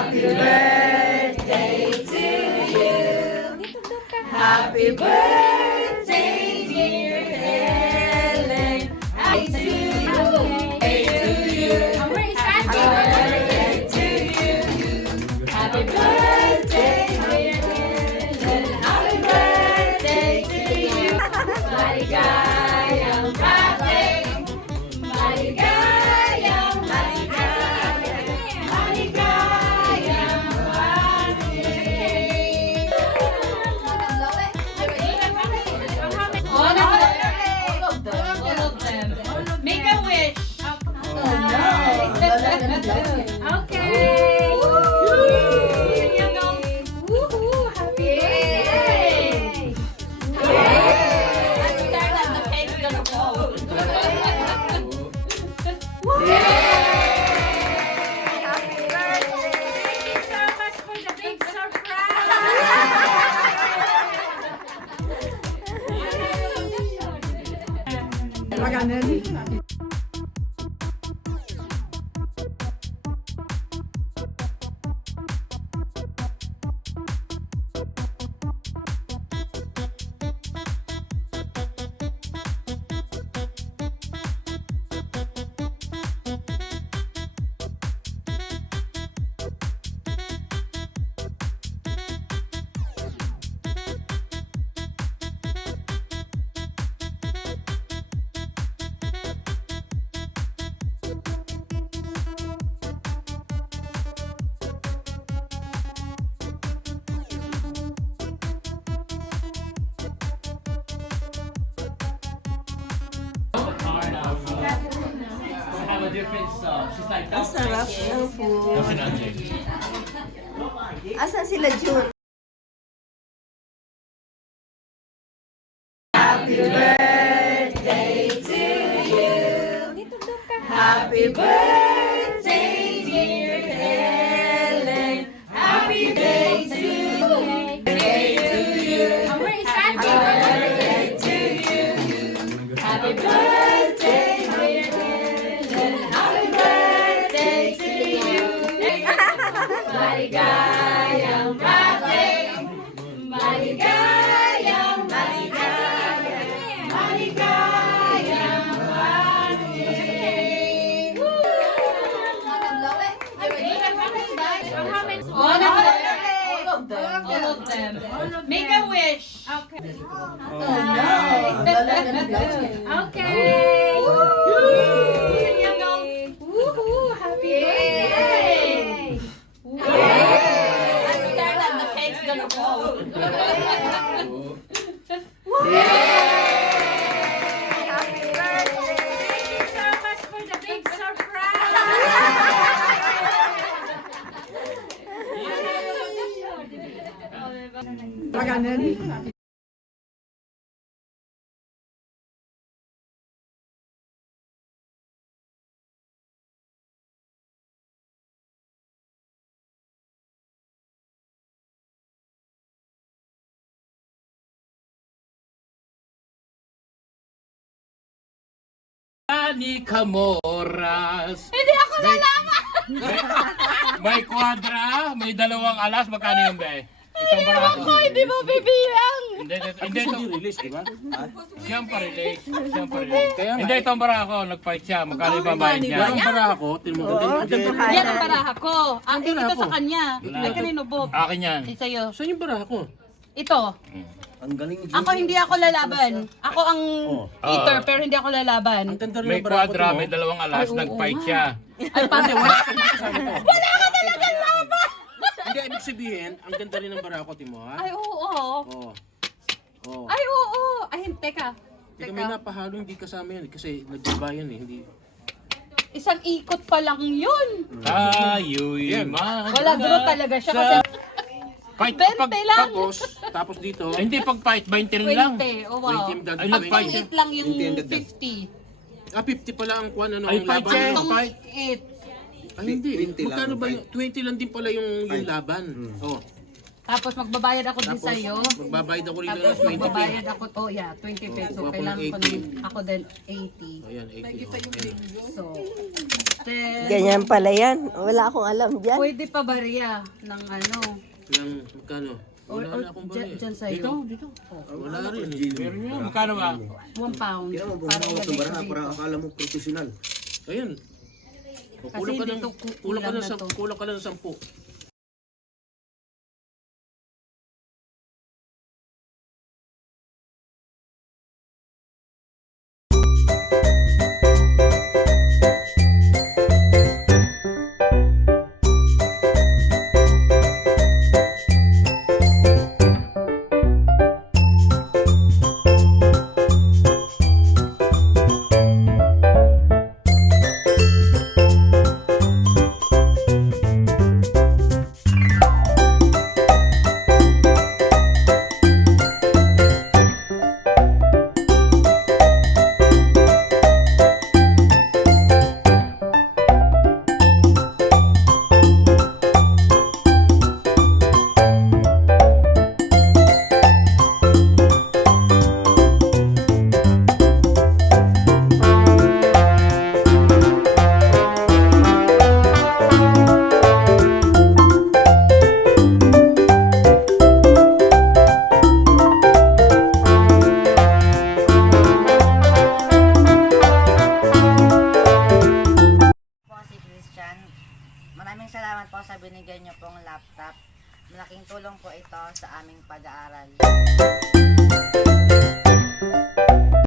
Happy birthday to you. Happy birthday, dear Ellen. Happy to you. Happy birthday to you. Happy birthday, dear Ellen. Happy birthday to you. Maligayang birthday. Maligayang, maligayang, maligayang birthday. All of them. Make a wish. Okay. Here you go. Woohoo! Happy birthday! Yay! The cake's gonna fall. Happy birthday! Thank you so much for the big surprise. Have a different stuff. She's like, Ang sarap ng food. Kasi natin. Asan sila June? Happy birthday to you. Happy birthday, dear Ellen. Happy day to you. Happy birthday to you. Happy birthday, dear Ellen. Happy birthday to you. Maligayang birthday. Maligayang, maligayang, maligayang birthday. All of them. Make a wish. Okay. Okay. Here you go. Woohoo! Happy birthday! The cake's gonna fall. Happy birthday! Thank you so much for the big surprise. Ani Camoras. Hindi ako lalaman! May kwadra, may dalawang alas. Magkano yun, be? Itong barako. Ako, hindi mo bibilang! Hindi, ito. release, di ba? Siyang pa-release. Hindi, itong barako. Nag-fight siya. Magkano yung babayad niya? Yung para ako, Yan ang baraha ko. Ito sa kanya. Ay, kanino, Bob? Akin yan. Ay, sa'yo. Saan yung para ako? Ito. Ang galing ni Ako hindi ako lalaban. Ako ang eater, pero hindi ako lalaban. Ang ganda rin May ng bara ko. kwadra, may dalawang alas. Nag-fight siya. Ay, pati, wala ka Hindi, ibig sabihin, ang ganda rin ng bara ko, Timo, ha? Ay, oo. Oo. Oo. Ay, oo. Ay, teka. Hindi kami napahalo, hindi kasama yan. Kasi nagbabayan eh, hindi. Isang ikot pa lang yun. Tayo'y Wala, draw talaga siya kasi Fight 20 lang. Tapos dito, Hindi, pag fight, 20 rin lang. 20. Oh, wow. 20 yung Ay, dagdag. nag-fight siya. 28 lang yung 20 yung dagdag. 50. 50 pala ang kwan, ano, Ay, ang fight laban. siya. Itong Fight. 8. Ay, hindi. 20 lang Magkano ang ba yung, 20 lang din pala yung laban. Oh. Tapos magbabayad ako din Tapos, sa'yo. magbabayad ako rin Tapos ng 20 magbabayad ako, oh yeah, 20 pesos. So, Kuha ko ng kailangan ko 80. din, ako din 80. Ayan, 80. So, Then, Ganyan pala yan. Wala akong alam dyan. pwede pa bariya ng ano. Nang magkano? Or, Wala or na akong bali. dyan sa'yo. Dito. Wala rin. Meron nyo. Magkano ba? 1 pound. Kaya mo, Para bumawat ng ilagay baraha ko para dito. akala mo profesional. Ayun. Kasi Kulang ka ng dito, kulang ka kulang ng na to. kulang ka ng 10. Po si Christian. Maraming salamat po sa binigay niyo pong laptop. Malaking tulong po ito sa aming pag-aaral.